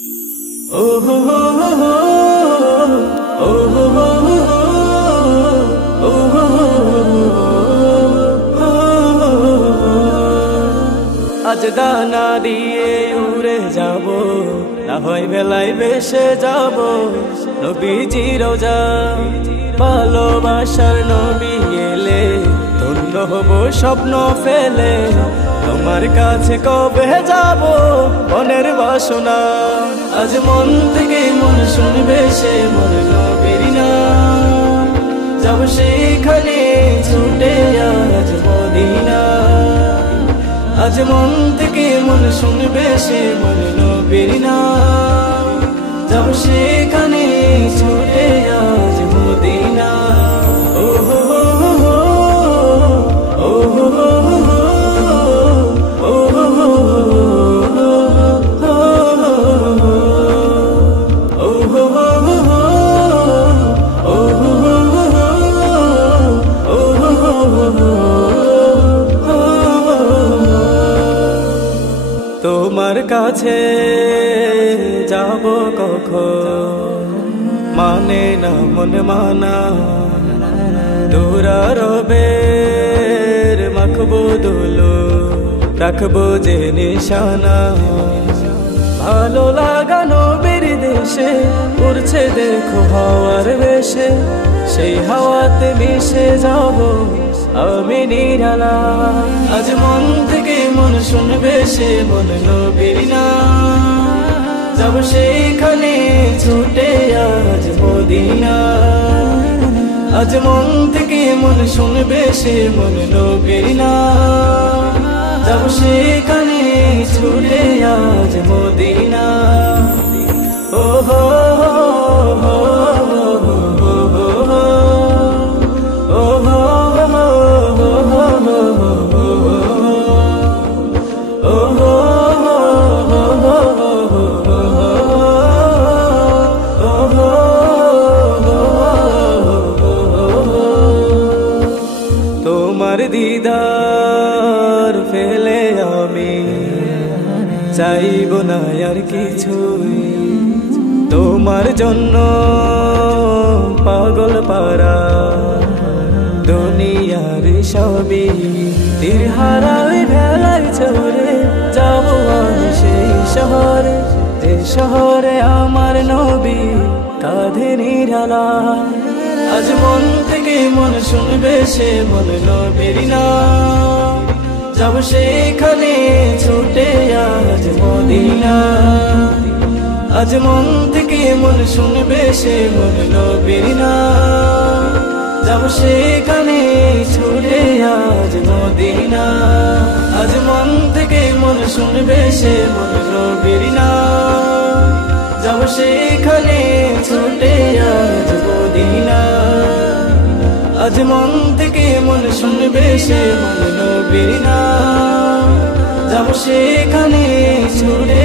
Oh ho ho ho ho, oh ho ho ho ho, oh ho ho ho ho. আজ দানা দিয়ে উড়ে যাব, না হয় বেলায় ভেসে যাব নবীজি রোজা। ভালোবাসার নবী এলে ধন্য হব স্বপ্ন ফেলে, তোমার কাছে কবে যাব মনের বাসনা। আজ মন থেকে মন শুনবে সে মন নবীর নাম, যাব সেখানে ছুটে আজ মদিনা। আজ মন থেকে মন শুনবে সে মন নবীর নাম, যাব সেখানে ছুটে আজ মদিনা। ও হো হো হো, ও হো হো হো, ও হো হো হো, ও হো হো হো, ও হো হো হো, ও হো হো হো। তোমার কাছে যাব কখন মানে না মন মানা, দুরারবের মাখবো দুলো রাখবো যে নিশানা। ভালো লাগানো বীর দেশে উড়ছে দেখো হাওয়ার বেশে, সেই হাওয়াতে মিশে যাব আমি নিরালা। আজ মন থেকে মন শুনবে সে মন নবীর নাম, যাব সেখানে ছুটে আজ মদিনা। আজ মন থেকে মন শুনবে সে মন নবীর নাম, যাব সেখানে ছুটে আজ মদিনা। ও হো হো হো, ও হো হো হো, ও হো তোমার দিদার ফেলে আমি চাইব না আর কিছুই, তোমার জন্য পাগল পারা দুনিয়ার সবই। তীর হারাই ভেলায় চড়ে যাব আমি সেই শহরে, যে শহরে আমার নবী কাঁধে নিরালা। আজ মন থেকে মন শুনবে সে মন নবীর নাম, যাব সেখানে ছুটে আজ মদিনা। আজ মন থেকে মন শুনবে সে মন নবীর নাম, যাব সেখানে ছুটে আজ মদিনা। আজ মন থেকে মন শুনবে সে মন নবীর নাম, যাব সেখানে ছুটে আজ মদিনা। আজ মন থেকে মন শুনবে সে মন নবীর নাম, যাব সেখানে ছুটে